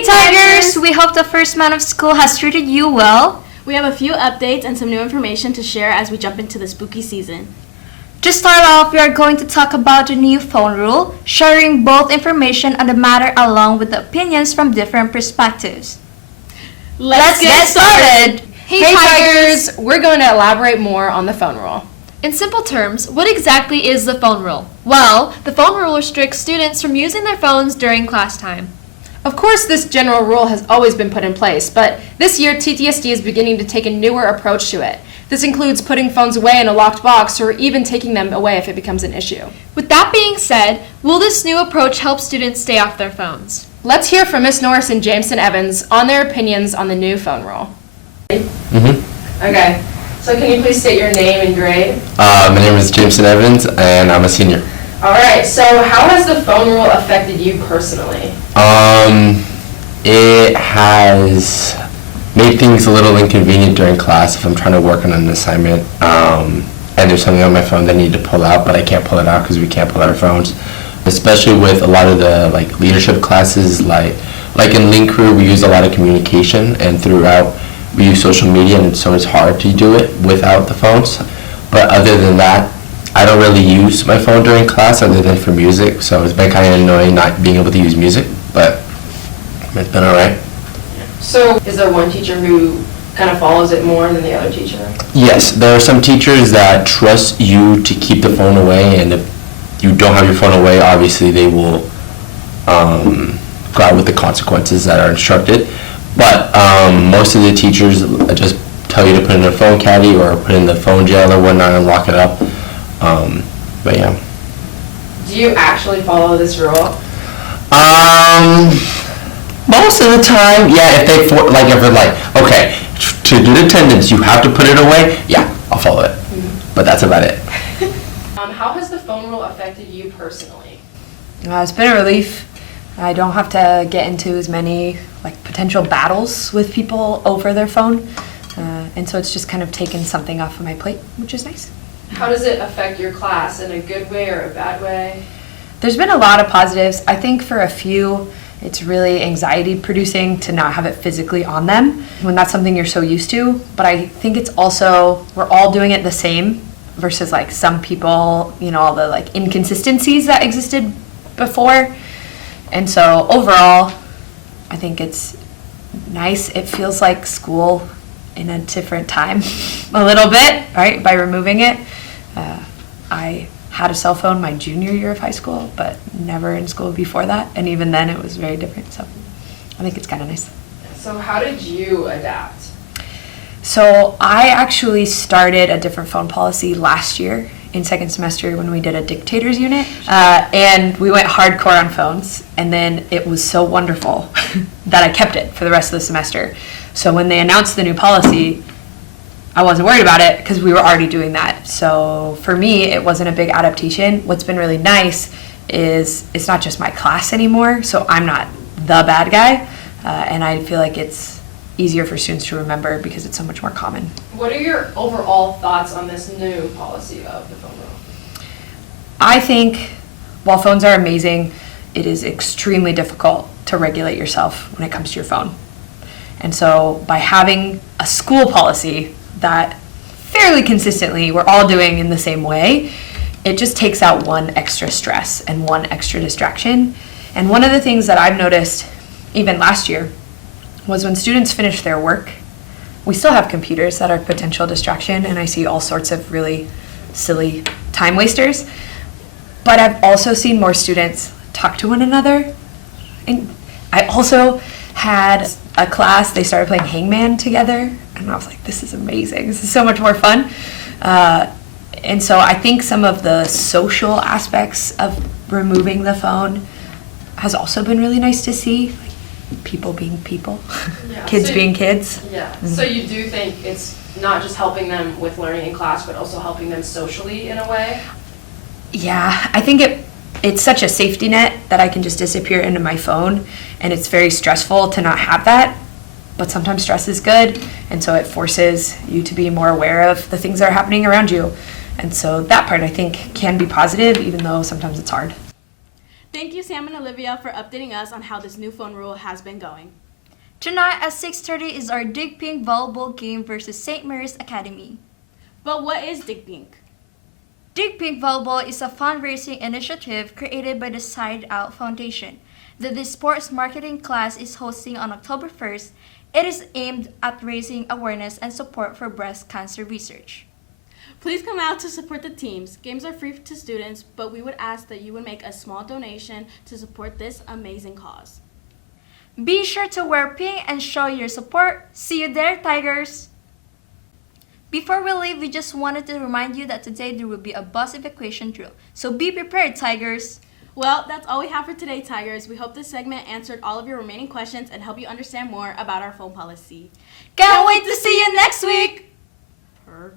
Hey Tigers! We hope the first month of school has treated you well. We have a few updates and some new information to share as we jump into the spooky season. To start off, we are going to talk about the new phone rule, sharing both information on the matter along with the opinions from different perspectives. Let's get started! Hey Tigers! We're going to elaborate more on the phone rule. In simple terms, what exactly is the phone rule? Well, the phone rule restricts students from using their phones during class time. Of course, this general rule has always been put in place, but this year TTSD is beginning to take a newer approach to it. This includes putting phones away in a locked box or even taking them away if it becomes an issue. With that being said, will this new approach help students stay off their phones? Let's hear from Miss Norris and Jameson Evans on their opinions on the new phone rule. Okay, so can you please state your name and grade? My name is Jameson Evans, and I'm a senior. All right, so how has the phone rule affected you personally? It has made things a little inconvenient during class if I'm trying to work on an assignment, and there's something on my phone that I need to pull out, but I can't pull it out because we can't pull out our phones. Especially with a lot of the leadership classes, like in Link Crew, we use a lot of communication, and throughout we use social media, and so it's hard to do it without the phones. But other than that, I don't really use my phone during class other than for music, so it's been kind of annoying not being able to use music, but it's been all right. So is there one teacher who kind of follows it more than the other teacher? Yes, there are some teachers that trust you to keep the phone away, and if you don't have your phone away, obviously they will go out with the consequences that are instructed. But most of the teachers just tell you to put in a phone caddy or put in the phone jail or whatnot and lock it up. But yeah. Do you actually follow this rule? Most of the time, yeah. If we're okay, to do attendance, you have to put it away. Yeah, I'll follow it. Mm-hmm. But that's about it. How has the phone rule affected you personally? It's been a relief. I don't have to get into as many potential battles with people over their phone, and so it's just kind of taken something off of my plate, which is nice. How does it affect your class, in a good way or a bad way? There's been a lot of positives. I think for a few, it's really anxiety producing to not have it physically on them when that's something you're so used to. But I think it's also, we're all doing it the same versus some people, all the inconsistencies that existed before. And so overall, I think it's nice. It feels like school in a different time a little bit, right, by removing it. I had a cell phone my junior year of high school, but never in school before that, and even then it was very different, so I think it's kind of nice. So how did you adapt? So I actually started a different phone policy last year in second semester when we did a dictators unit, and we went hardcore on phones, and then it was so wonderful that I kept it for the rest of the semester. So when they announced the new policy, I wasn't worried about it because we were already doing that. So for me, it wasn't a big adaptation. What's been really nice is it's not just my class anymore, so I'm not the bad guy, and I feel like it's easier for students to remember because it's so much more common. What are your overall thoughts on this new policy of the phone rule? I think while phones are amazing, it is extremely difficult to regulate yourself when it comes to your phone. And so by having a school policy that fairly consistently we're all doing in the same way, it just takes out one extra stress and one extra distraction. And one of the things that I've noticed even last year was when students finish their work, we still have computers that are potential distraction, and I see all sorts of really silly time wasters. But I've also seen more students talk to one another. And I also had a class, they started playing Hangman together, and I was like, this is amazing. This is so much more fun. And so I think some of the social aspects of removing the phone has also been really nice to see. People being people, yeah. Kids being kids. Yeah, so you do think it's not just helping them with learning in class, but also helping them socially in a way? Yeah, I think it's such a safety net that I can just disappear into my phone, and it's very stressful to not have that, but sometimes stress is good, and so it forces you to be more aware of the things that are happening around you. And so that part, I think, can be positive, even though sometimes it's hard. Thank you, Sam and Olivia, for updating us on how this new phone rule has been going. Tonight at 6:30 is our Dig Pink volleyball game versus St. Mary's Academy. But what is Dig Pink? Dig Pink Volleyball is a fundraising initiative created by the Side Out Foundation that the sports marketing class is hosting on October 1st. It is aimed at raising awareness and support for breast cancer research. Please come out to support the teams. Games are free to students, but we would ask that you would make a small donation to support this amazing cause. Be sure to wear pink and show your support. See you there, Tigers! Before we leave, we just wanted to remind you that today there will be a bus evacuation drill. So be prepared, Tigers! Well, that's all we have for today, Tigers. We hope this segment answered all of your remaining questions and helped you understand more about our phone policy. Can't wait to see you next week! Per